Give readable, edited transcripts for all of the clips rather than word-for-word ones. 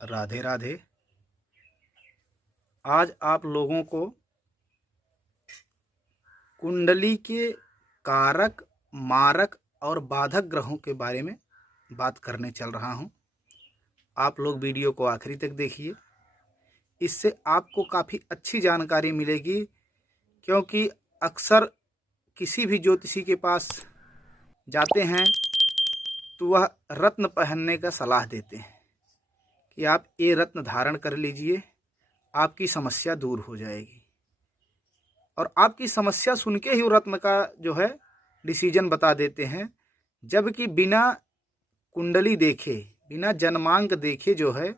राधे राधे। आज आप लोगों को कुंडली के कारक, मारक और बाधक ग्रहों के बारे में बात करने चल रहा हूं। आप लोग वीडियो को आखिरी तक देखिए। इससे आपको काफ़ी अच्छी जानकारी मिलेगी, क्योंकि अक्सर किसी भी ज्योतिषी के पास जाते हैं तो वह रत्न पहनने का सलाह देते हैं कि आप ये रत्न धारण कर लीजिए, आपकी समस्या दूर हो जाएगी। और आपकी समस्या सुन के ही वो रत्न का जो है डिसीजन बता देते हैं, जबकि बिना कुंडली देखे, बिना जन्मांक देखे जो है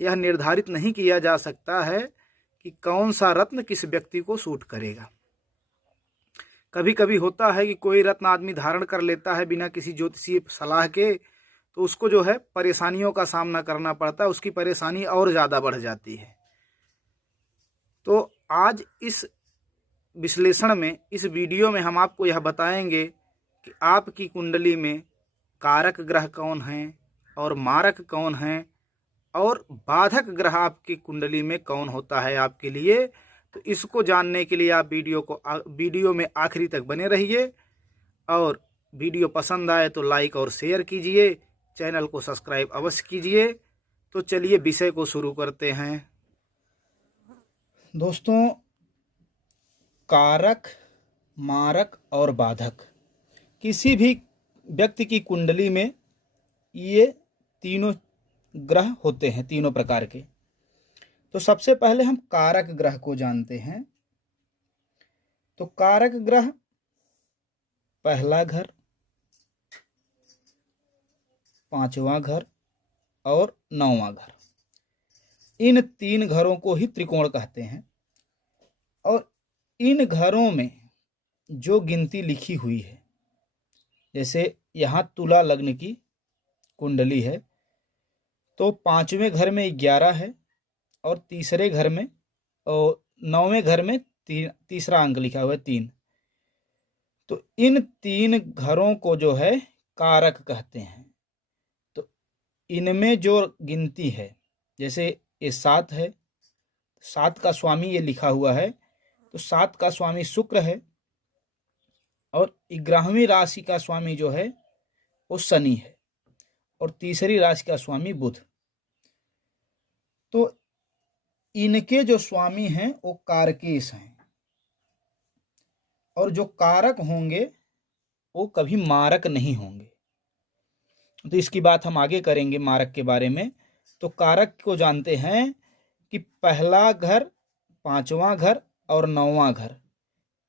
यह निर्धारित नहीं किया जा सकता है कि कौन सा रत्न किस व्यक्ति को सूट करेगा। कभी कभी होता है कि कोई रत्न आदमी धारण कर लेता है बिना किसी ज्योतिषीय सलाह के, तो उसको जो है परेशानियों का सामना करना पड़ता है, उसकी परेशानी और ज़्यादा बढ़ जाती है। तो आज इस विश्लेषण में, इस वीडियो में हम आपको यह बताएंगे कि आपकी कुंडली में कारक ग्रह कौन हैं और मारक कौन हैं, और बाधक ग्रह आपकी कुंडली में कौन होता है आपके लिए। तो इसको जानने के लिए आप वीडियो में आखिरी तक बने रहिए, और वीडियो पसंद आए तो लाइक और शेयर कीजिए, चैनल को सब्सक्राइब अवश्य कीजिए। तो चलिए विषय को शुरू करते हैं। दोस्तों, कारक, मारक और बाधक किसी भी व्यक्ति की कुंडली में ये तीनों ग्रह होते हैं, तीनों प्रकार के। तो सबसे पहले हम कारक ग्रह को जानते हैं। तो कारक ग्रह पहला घर, पांचवा घर और नौवां घर, इन तीन घरों को ही त्रिकोण कहते हैं। और इन घरों में जो गिनती लिखी हुई है, जैसे यहाँ तुला लग्न की कुंडली है, तो पांचवें घर में 11 है, और तीसरे घर में और नौवें घर में तीसरा अंक लिखा हुआ है 3। तो इन तीन घरों को जो है कारक कहते हैं। तो इनमें जो गिनती है, जैसे ये 7 है, 7 का स्वामी ये लिखा हुआ है, तो 7 का स्वामी शुक्र है, और 11वीं राशि का स्वामी जो है वो शनि है, और तीसरी राशि का स्वामी बुध। तो इनके जो स्वामी हैं वो कारकेश हैं, और जो कारक होंगे वो कभी मारक नहीं होंगे। तो इसकी बात हम आगे करेंगे मारक के बारे में। तो कारक को जानते हैं कि पहला घर, पांचवा घर और नौवां घर,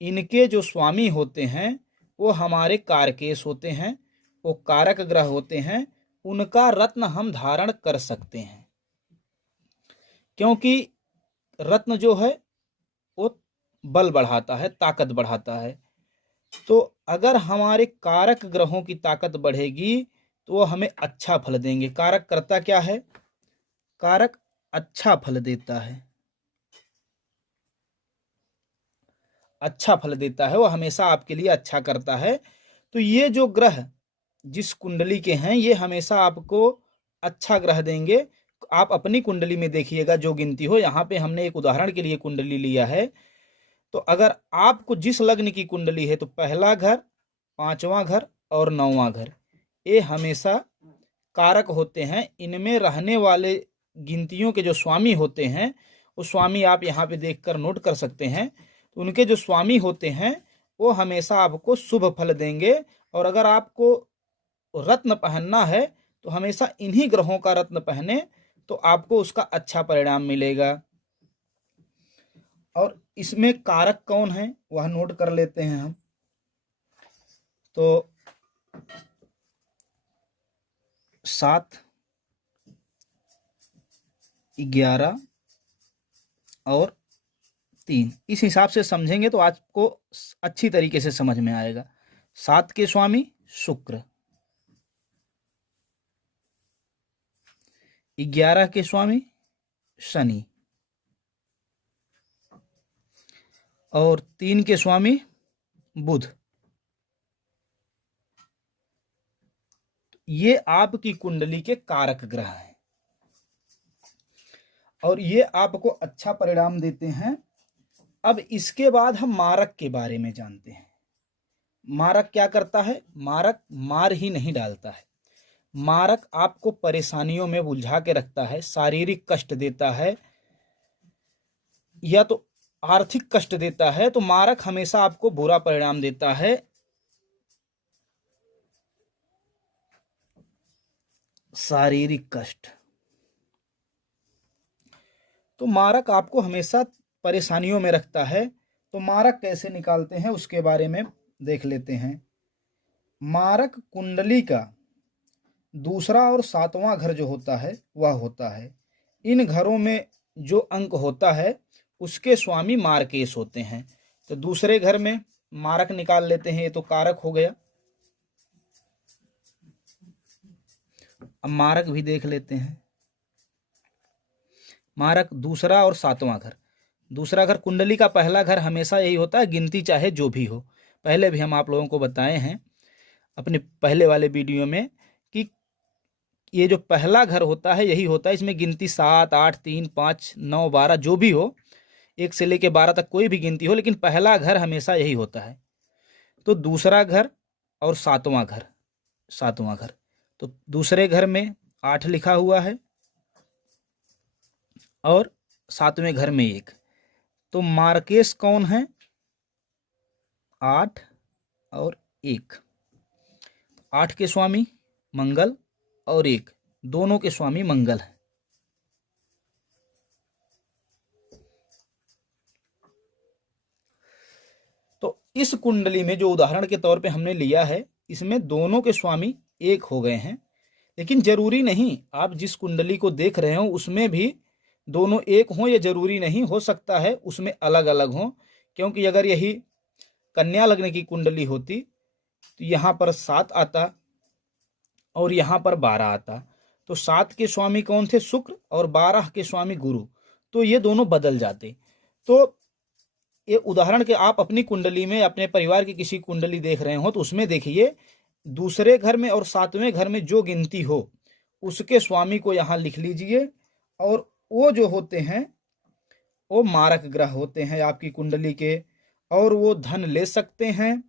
इनके जो स्वामी होते हैं वो हमारे कारकेश होते हैं, वो कारक ग्रह होते हैं। उनका रत्न हम धारण कर सकते हैं, क्योंकि रत्न जो है वो बल बढ़ाता है, ताकत बढ़ाता है। तो अगर हमारे कारक ग्रहों की ताकत बढ़ेगी तो वो हमें अच्छा फल देंगे। कारक करता क्या है? कारक अच्छा फल देता है, अच्छा फल देता है, वो हमेशा आपके लिए अच्छा करता है। तो ये जो ग्रह जिस कुंडली के हैं ये हमेशा आपको अच्छा ग्रह देंगे। आप अपनी कुंडली में देखिएगा जो गिनती हो। यहाँ पे हमने एक उदाहरण के लिए कुंडली लिया है। तो अगर आपको जिस लग्न की कुंडली है, तो पहला घर, पांचवा घर और नौवां घर, ये हमेशा कारक होते हैं। इनमें रहने वाले गिनतियों के जो स्वामी होते हैं, वो स्वामी आप यहाँ पे देखकर नोट कर सकते हैं। तो उनके जो स्वामी होते हैं वो हमेशा आपको शुभ फल देंगे। और अगर आपको रत्न पहनना है तो हमेशा इन्हीं ग्रहों का रत्न पहने, तो आपको उसका अच्छा परिणाम मिलेगा। और इसमें कारक कौन है वह नोट कर लेते हैं हम। तो 7, 11 और 3, इस हिसाब से समझेंगे तो आपको अच्छी तरीके से समझ में आएगा। 7 के स्वामी शुक्र, 11 के स्वामी शनि, और 3 के स्वामी बुध। ये आपकी कुंडली के कारक ग्रह हैं। और ये आपको अच्छा परिणाम देते हैं। अब इसके बाद हम मारक के बारे में जानते हैं। मारक क्या करता है? मारक मार ही नहीं डालता है। मारक आपको परेशानियों में उलझा के रखता है, शारीरिक कष्ट देता है या तो आर्थिक कष्ट देता है। तो मारक हमेशा आपको बुरा परिणाम देता है। शारीरिक कष्ट, तो मारक आपको हमेशा परेशानियों में रखता है। तो मारक कैसे निकालते हैं उसके बारे में देख लेते हैं। मारक कुंडली का दूसरा और सातवां घर जो होता है वह होता है। इन घरों में जो अंक होता है उसके स्वामी मारकेश होते हैं। तो दूसरे घर में मारक निकाल लेते हैं, ये तो कारक हो गया। अब मारक भी देख लेते हैं। मारक दूसरा और सातवां घर। दूसरा घर कुंडली का पहला घर हमेशा यही होता है, गिनती चाहे जो भी हो। पहले भी हम आप लोगों को बताए हैं अपने पहले वाले वीडियो में कि ये जो पहला घर होता है यही होता है, इसमें गिनती 7, 8, 3, 5, 9, 12 जो भी हो, 1 से लेके 12 तक कोई भी गिनती हो, लेकिन पहला घर हमेशा यही होता है। तो दूसरा घर और सातवां घर, सातवां घर, तो दूसरे घर में 8 लिखा हुआ है और सातवें घर में 1। तो मार्केश कौन है? 8 और 1। 8 के स्वामी मंगल और 1 दोनों के स्वामी मंगल है। तो इस कुंडली में जो उदाहरण के तौर पे हमने लिया है, इसमें दोनों के स्वामी 1 हो गए हैं। लेकिन जरूरी नहीं, आप जिस कुंडली को देख रहे हो उसमें भी दोनों 1 हों, ये जरूरी नहीं, हो सकता है उसमें अलग अलग हों। क्योंकि अगर यही कन्या लग्न की कुंडली होती तो यहाँ पर 7 आता और यहाँ पर 12 आता। तो 7 के स्वामी कौन थे? शुक्र, और 12 के स्वामी गुरु। तो ये दोनों बदल जाते। तो ये उदाहरण के आप अपनी कुंडली में, अपने परिवार की किसी कुंडली देख रहे हो तो उसमें देखिए दूसरे घर में और सातवें घर में जो गिनती हो उसके स्वामी को यहाँ लिख लीजिए। और वो जो होते हैं वो मारक ग्रह होते हैं आपकी कुंडली के, और वो धन ले सकते हैं,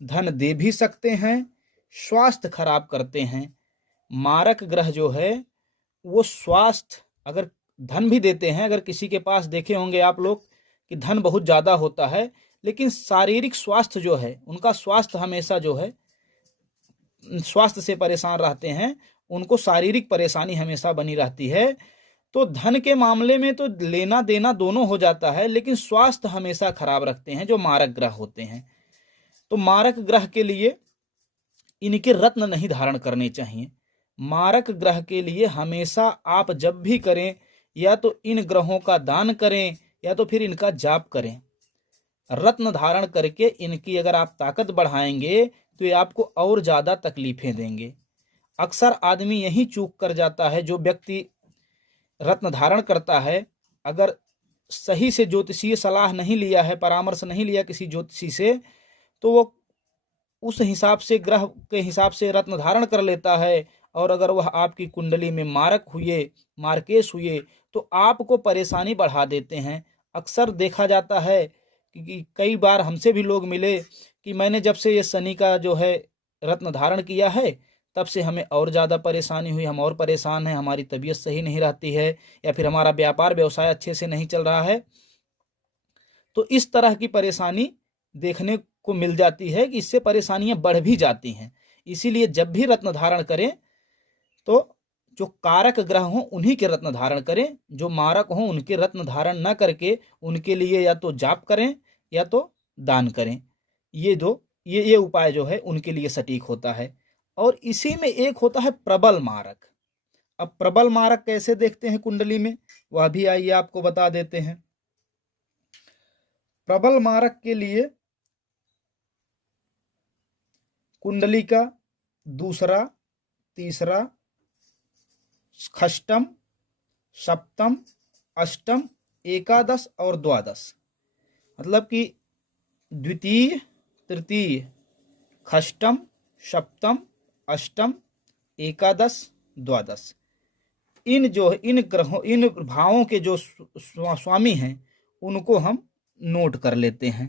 धन दे भी सकते हैं, स्वास्थ्य खराब करते हैं। मारक ग्रह जो है वो स्वास्थ्य, अगर धन भी देते हैं, अगर किसी के पास देखे होंगे आप लोग कि धन बहुत ज़्यादा होता है लेकिन शारीरिक स्वास्थ्य जो है, उनका स्वास्थ्य हमेशा जो है स्वास्थ्य से परेशान रहते हैं, उनको शारीरिक परेशानी हमेशा बनी रहती है। तो धन के मामले में तो लेना देना दोनों हो जाता है, लेकिन स्वास्थ्य हमेशा खराब रखते हैं जो मारक ग्रह होते हैं। तो मारक ग्रह के लिए इनके रत्न नहीं धारण करने चाहिए। मारक ग्रह के लिए हमेशा आप जब भी करें या तो इन ग्रहों का दान करें या तो फिर इनका जाप करें। रत्न धारण करके इनकी अगर आप ताकत बढ़ाएंगे तो ये आपको और ज़्यादा तकलीफें देंगे। अक्सर आदमी यही चूक कर जाता है, जो व्यक्ति रत्न धारण करता है, अगर सही से ज्योतिषीय सलाह नहीं लिया है, परामर्श नहीं लिया किसी ज्योतिषी से, तो वो उस हिसाब से, ग्रह के हिसाब से रत्न धारण कर लेता है। और अगर वह आपकी कुंडली में मारक हुए, मार्केश हुए, तो आपको परेशानी बढ़ा देते हैं। अक्सर देखा जाता है कि कई बार हमसे भी लोग मिले कि मैंने जब से ये शनि का जो है रत्न धारण किया है तब से हमें और ज़्यादा परेशानी हुई, हम और परेशान हैं, हमारी तबीयत सही नहीं रहती है, या फिर हमारा व्यापार व्यवसाय अच्छे से नहीं चल रहा है। तो इस तरह की परेशानी देखने को मिल जाती है कि इससे परेशानियां बढ़ भी जाती हैं। इसीलिए जब भी रत्न धारण करें तो जो कारक ग्रह हो उन्हीं के रत्न धारण करें, जो मारक हो उनके रत्न धारण न करके उनके लिए या तो जाप करें या तो दान करें। ये उपाय जो है उनके लिए सटीक होता है। और इसी में एक होता है प्रबल मारक। अब प्रबल मारक कैसे देखते हैं कुंडली में, वह भी आइए आपको बता देते हैं। प्रबल मारक के लिए कुंडली का दूसरा, तीसरा, षष्टम, सप्तम, अष्टम, एकादश और द्वादश, मतलब कि द्वितीय, तृतीय, षष्टम, सप्तम, अष्टम, एकादश, द्वादश, इन ग्रहों, इन भावों के जो स्वामी हैं उनको हम नोट कर लेते हैं।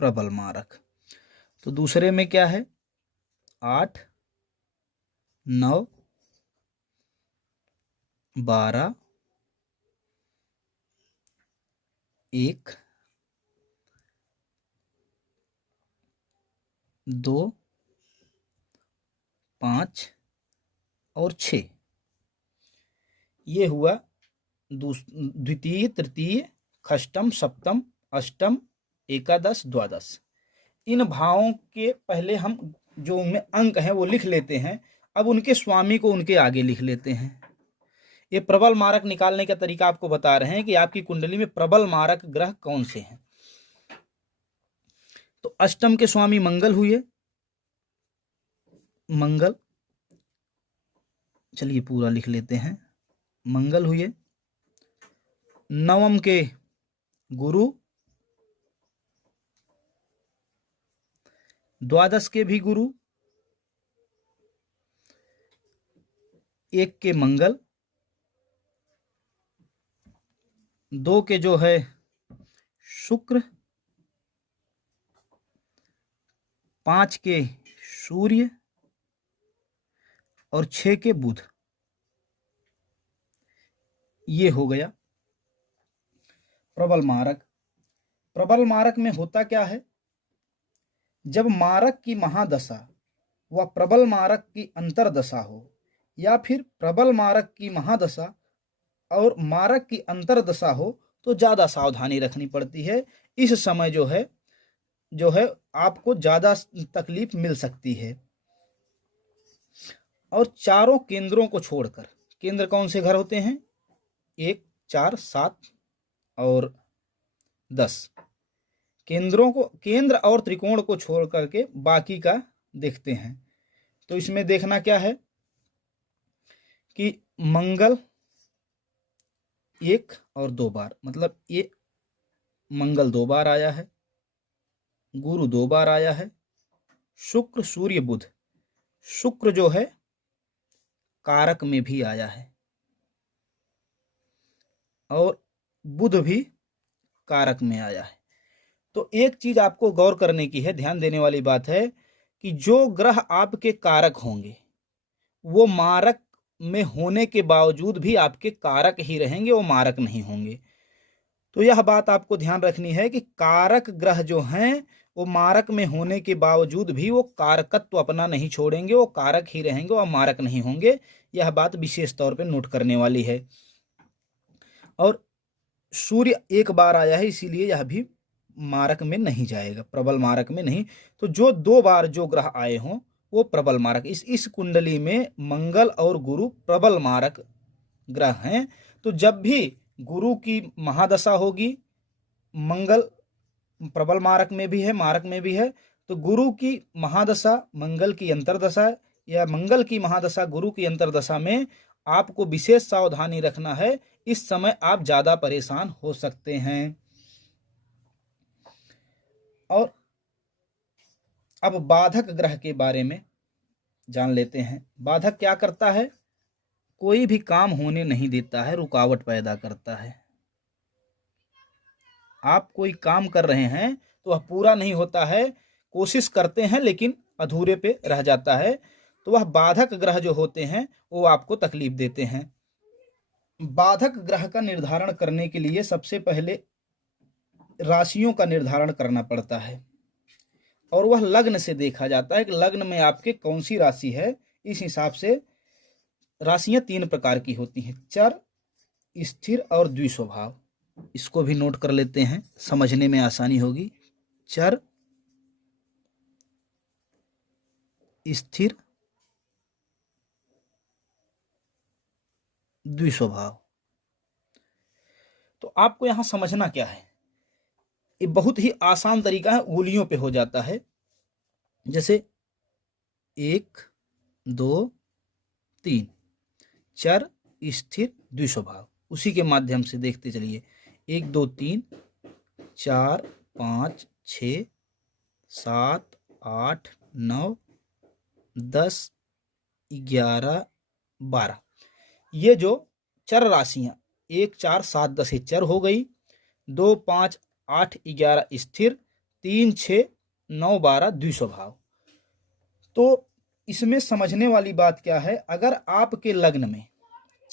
प्रबल मारक। तो दूसरे में क्या है? 8, 9, 12, 1, 2, 5 और 6। ये हुआ द्वितीय, तृतीय, षष्टम, सप्तम, अष्टम, एकादश, द्वादश। इन भावों के पहले हम जो उनमें अंक हैं वो लिख लेते हैं। अब उनके स्वामी को उनके आगे लिख लेते हैं। ये प्रबल मारक निकालने का तरीका आपको बता रहे हैं कि आपकी कुंडली में प्रबल मारक ग्रह कौन से हैं। तो अष्टम के स्वामी मंगल हुए, मंगल, चलिए पूरा लिख लेते हैं, मंगल हुए। नवम के गुरु, द्वादश के भी गुरु, 1 के मंगल, 2 के जो है शुक्र, 5 के सूर्य और 6 के बुध। ये हो गया प्रबल मारक। प्रबल मारक में होता क्या है? जब मारक की महादशा व प्रबल मारक की अंतरदशा हो, या फिर प्रबल मारक की महादशा और मारक की अंतरदशा हो, तो ज्यादा सावधानी रखनी पड़ती है। इस समय जो है आपको ज्यादा तकलीफ मिल सकती है। और चारों केंद्रों को छोड़कर, केंद्र कौन से घर होते हैं? 1, 4, 7 और 10। केंद्रों को, केंद्र और त्रिकोण को छोड़ करके बाकी का देखते हैं। तो इसमें देखना क्या है कि मंगल 1 और 2 बार, मतलब ये मंगल 2 बार आया है, गुरु 2 बार आया है, शुक्र, सूर्य, बुध। शुक्र जो है कारक में भी आया है और बुध भी कारक में आया है। तो एक चीज आपको गौर करने की है, ध्यान देने वाली बात है कि जो ग्रह आपके कारक होंगे वो मारक में होने के बावजूद भी आपके कारक ही रहेंगे, वो मारक नहीं होंगे। तो यह बात आपको ध्यान रखनी है कि कारक ग्रह जो हैं वो मारक में होने के बावजूद भी वो कारकत्व अपना नहीं छोड़ेंगे, वो कारक ही रहेंगे, वो मारक नहीं होंगे। यह बात विशेष तौर पे नोट करने वाली है। और सूर्य 1 बार आया है, इसीलिए यह भी मारक में नहीं जाएगा, प्रबल मारक में नहीं। तो जो 2 बार जो ग्रह आए हों वो प्रबल मारक। इस कुंडली में मंगल और गुरु प्रबल मारक ग्रह हैं। तो जब भी गुरु की महादशा होगी, मंगल प्रबल मारक में भी है, मारक में भी है, तो गुरु की महादशा मंगल की अंतरदशा या मंगल की महादशा गुरु की अंतरदशा में आपको विशेष सावधानी रखना है। इस समय आप ज्यादा परेशान हो सकते हैं। और अब बाधक ग्रह के बारे में जान लेते हैं। बाधक क्या करता है? कोई भी काम होने नहीं देता है, रुकावट पैदा करता है। आप कोई काम कर रहे हैं तो वह पूरा नहीं होता है, कोशिश करते हैं लेकिन अधूरे पे रह जाता है। तो वह बाधक ग्रह जो होते हैं वो आपको तकलीफ देते हैं। बाधक ग्रह का निर्धारण करने के लिए सबसे पहले राशियों का निर्धारण करना पड़ता है और वह लग्न से देखा जाता है कि लग्न में आपके कौन सी राशि है। इस हिसाब से राशियां 3 प्रकार की होती हैं, चर, स्थिर और द्विस्वभाव। इसको भी नोट कर लेते हैं, समझने में आसानी होगी। चर, स्थिर, द्विस्वभाव। तो आपको यहां समझना क्या है, ये बहुत ही आसान तरीका है, उंगलियों पे हो जाता है। जैसे 1, 2, 3, चर, स्थिर, द्विस्वभाव। उसी के माध्यम से देखते चलिए। 1, 2, 3, 4, 5, 6, 7, 8, 9, 10, 11, 12, ये जो चर राशियां 1, 4, 7, 10 ये चर हो गई, 2, 5, 8, 11 स्थिर, 3, 6, 9, 12 द्विस्वभाव। तो इसमें समझने वाली बात क्या है, अगर आपके लग्न में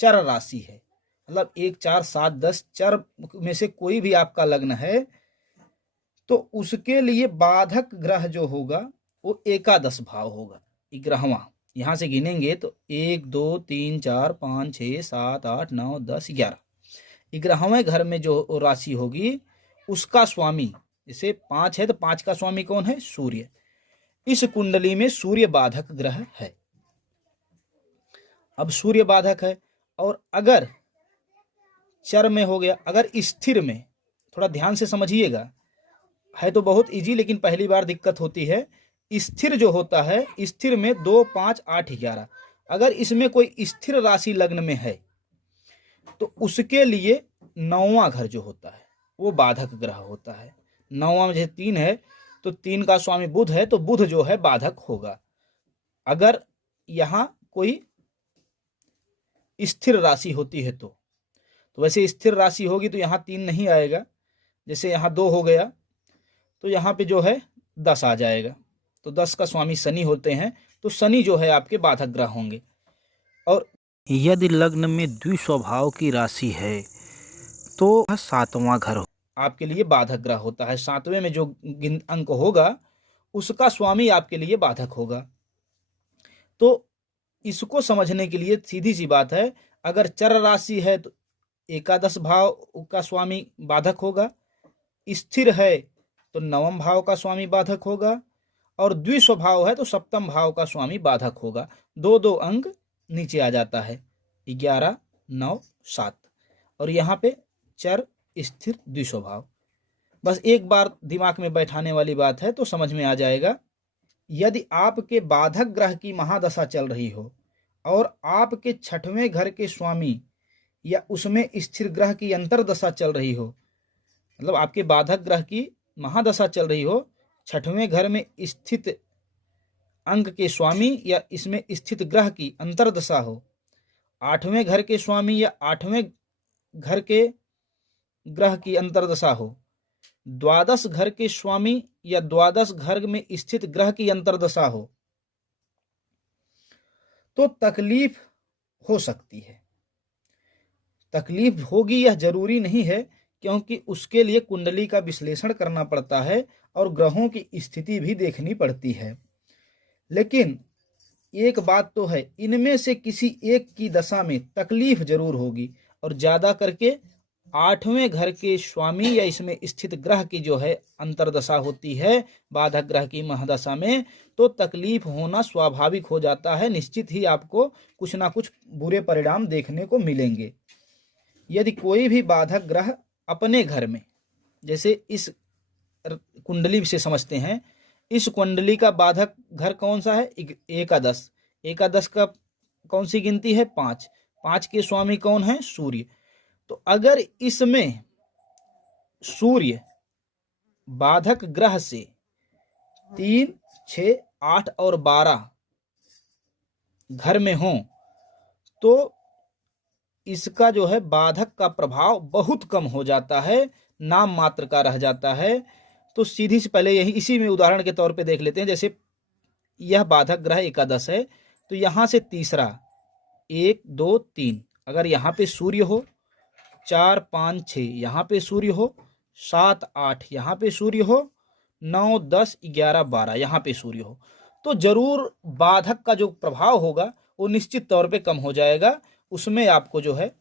चर राशि है, मतलब 1, 4, 7, 10 चर में से कोई भी आपका लग्न है, तो उसके लिए बाधक ग्रह जो होगा वो एकादश भाव होगा, 11वां। यहां से गिनेंगे तो 1, 2, 3, 4, 5, 6, 7, 8, 9, 10, 11, 11वें घर में जो राशि होगी उसका स्वामी, जैसे 5 है तो 5 का स्वामी कौन है, सूर्य। इस कुंडली में सूर्य बाधक ग्रह है। अब सूर्य बाधक है, और अगर चर में हो गया, अगर स्थिर में, थोड़ा ध्यान से समझिएगा, है तो बहुत इजी लेकिन पहली बार दिक्कत होती है। स्थिर जो होता है, स्थिर में 2, 5, 8, 11, अगर इसमें कोई स्थिर राशि लग्न में है तो उसके लिए 9वां घर जो होता है वो बाधक ग्रह होता है। 9वां में जैसे 3 है तो 3 का स्वामी बुध है, तो बुध जो है बाधक होगा। अगर यहां कोई स्थिर राशि होती है तो वैसे स्थिर राशि होगी तो यहां 3 नहीं आएगा, जैसे यहां 2 हो गया तो यहाँ पे जो है 10 आ जाएगा, तो 10 का स्वामी शनि होते हैं, तो शनि जो है आपके बाधक ग्रह होंगे। और यदि लग्न में द्विस्वभाव की राशि है तो 7वां घर आपके लिए बाधक ग्रह होता है। 7वें में जो अंक होगा उसका स्वामी आपके लिए बाधक होगा। तो इसको समझने के लिए सीधी सी बात है, अगर चर राशि है तो एकादश भाव का स्वामी बाधक होगा, स्थिर है तो 9वें भाव का स्वामी बाधक होगा, और द्विस्वभाव है तो 7वें भाव का स्वामी बाधक होगा। 2-2 अंक नीचे आ जाता है, 11, 9, 7, और यहाँ पे चर, स्थिर, द्विस्वभाव। बस एक बार दिमाग में बैठाने वाली बात है तो समझ में आ जाएगा। यदि आपके बाधक ग्रह की महादशा चल रही हो और आपके 6वें घर के स्वामी या उसमें स्थिर ग्रह की अंतरदशा चल रही हो, मतलब आपके बाधक ग्रह की महादशा चल रही हो, 6वें घर में स्थित अंक के स्वामी या इसमें स्थित ग्रह की अंतरदशा हो, 8वें घर के स्वामी या 8वें घर के ग्रह की अंतरदशा हो, द्वादश घर के स्वामी या द्वादश घर में स्थित ग्रह की अंतरदशा हो, तो तकलीफ हो सकती है। तकलीफ होगी यह जरूरी नहीं है, क्योंकि उसके लिए कुंडली का विश्लेषण करना पड़ता है और ग्रहों की स्थिति भी देखनी पड़ती है। लेकिन एक बात तो है, इनमें से किसी एक की दशा में तकलीफ जरूर होगी, और ज्यादा करके 8वें घर के स्वामी या इसमें स्थित ग्रह की जो है अंतरदशा होती है बाधक ग्रह की महादशा में, तो तकलीफ होना स्वाभाविक हो जाता है। निश्चित ही आपको कुछ ना कुछ बुरे परिणाम देखने को मिलेंगे। यदि कोई भी बाधक ग्रह अपने घर में, जैसे इस कुंडली से समझते हैं, इस कुंडली का बाधक घर कौन सा है, एकादश। एकादश का कौन सी गिनती है, 5। 5 के स्वामी कौन है, सूर्य। तो अगर इसमें सूर्य बाधक ग्रह से 3, 6, 8 और 12 घर में हो तो इसका जो है बाधक का प्रभाव बहुत कम हो जाता है, नाम मात्र का रह जाता है। तो सीधी से पहले यही इसी में उदाहरण के तौर पे देख लेते हैं। जैसे यह बाधक ग्रह एकादश है, तो यहां से तीसरा 1, 2, 3 अगर यहाँ पे सूर्य हो, 4, 5, 6 यहाँ पे सूर्य हो, 7, 8 यहाँ पे सूर्य हो, 9, 10, 11, 12 यहाँ पे सूर्य हो, तो जरूर बाधक का जो प्रभाव होगा वो निश्चित तौर पे कम हो जाएगा। उसमें आपको जो है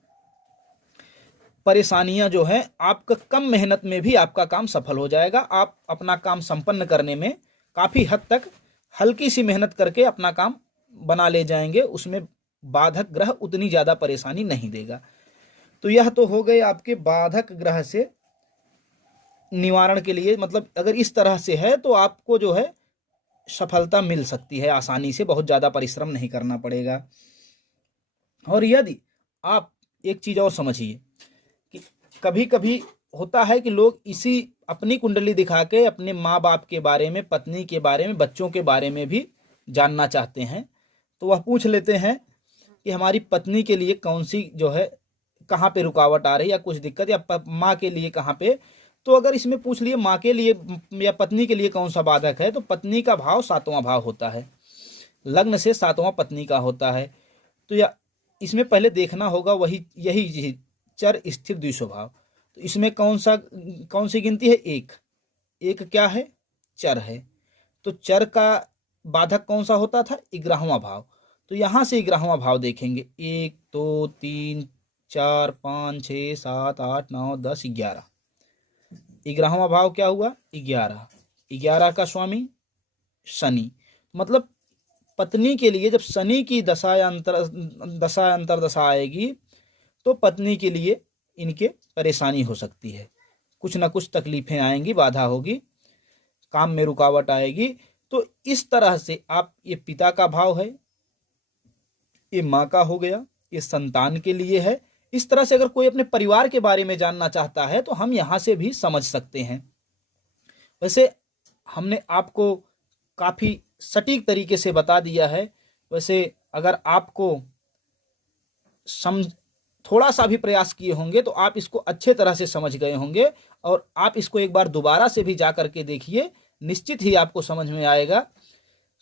परेशानियां जो है, आपका कम मेहनत में भी आपका काम सफल हो जाएगा। आप अपना काम संपन्न करने में काफी हद तक हल्की सी मेहनत करके अपना काम बना ले जाएंगे। उसमें बाधक ग्रह उतनी ज्यादा परेशानी नहीं देगा। तो यह तो हो गए आपके बाधक ग्रह से निवारण के लिए, मतलब अगर इस तरह से है तो आपको जो है सफलता मिल सकती है आसानी से, बहुत ज्यादा परिश्रम नहीं करना पड़ेगा। और यदि आप एक चीज और समझिए कि कभी कभी होता है कि लोग इसी अपनी कुंडली दिखा के अपने माँ बाप के बारे में, पत्नी के बारे में, बच्चों के बारे में भी जानना चाहते हैं। तो वह पूछ लेते हैं कि हमारी पत्नी के लिए कौन सी जो है, कहाँ पे रुकावट आ रही है या कुछ दिक्कत, या माँ के लिए कहाँ पे। तो अगर इसमें पूछ लिए माँ के लिए या पत्नी के लिए कौन सा बाधक है, तो पत्नी का भाव 7वां भाव होता है, लग्न से 7वां पत्नी का होता है। तो या इसमें पहले देखना होगा वही यही चर स्थिर द्विस्वभाव। तो इसमें कौन सी गिनती है? एक क्या है? चर है। तो चर का बाधक कौन सा होता था? 11वां भाव। तो यहाँ से 11वां भाव देखेंगे, 1 2 3 4 5 6 7 8 9 10 11। 11वां भाव क्या हुआ? 11। 11 का स्वामी शनि। मतलब पत्नी के लिए जब शनि की दशा या अंतरदशा आएगी तो पत्नी के लिए इनके परेशानी हो सकती है, कुछ ना कुछ तकलीफें आएंगी, बाधा होगी, काम में रुकावट आएगी। तो इस तरह से आप, ये पिता का भाव है, ये माँ का हो गया, ये संतान के लिए है। इस तरह से अगर कोई अपने परिवार के बारे में जानना चाहता है तो हम यहाँ से भी समझ सकते हैं। वैसे हमने आपको काफ़ी सटीक तरीके से बता दिया है। वैसे अगर आपको थोड़ा सा भी प्रयास किए होंगे तो आप इसको अच्छे तरह से समझ गए होंगे, और आप इसको एक बार दोबारा से भी जा करके देखिए, निश्चित ही आपको समझ में आएगा।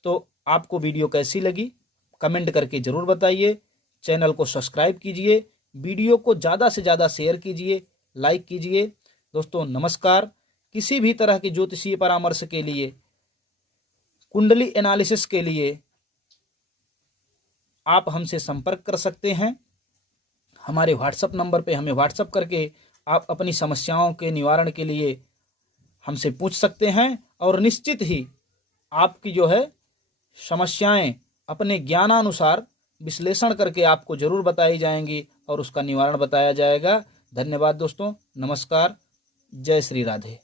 तो आपको वीडियो कैसी लगी कमेंट करके ज़रूर बताइए। चैनल को सब्सक्राइब कीजिए, वीडियो को ज़्यादा से ज़्यादा शेयर कीजिए, लाइक कीजिए। दोस्तों नमस्कार। किसी भी तरह के ज्योतिषीय परामर्श के लिए, कुंडली एनालिसिस के लिए आप हमसे संपर्क कर सकते हैं। हमारे व्हाट्सएप नंबर पे हमें व्हाट्सएप करके आप अपनी समस्याओं के निवारण के लिए हमसे पूछ सकते हैं, और निश्चित ही आपकी जो है समस्याएं अपने ज्ञानानुसार विश्लेषण करके आपको जरूर बताई जाएंगी और उसका निवारण बताया जाएगा। धन्यवाद दोस्तों, नमस्कार, जय श्री राधे।